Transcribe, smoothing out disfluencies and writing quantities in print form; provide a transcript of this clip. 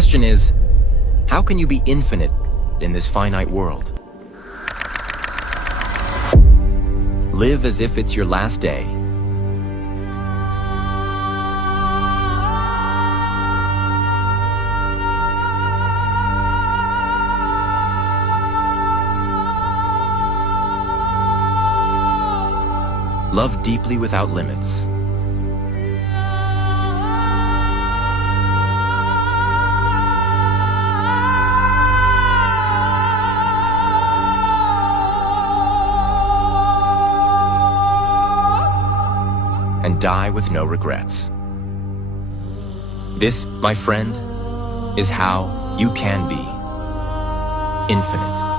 question is, how can you be infinite in this finite world? Live as if it's your last day. Love deeply without limits. And die with no regrets. This, my friend, is how you can be infinite.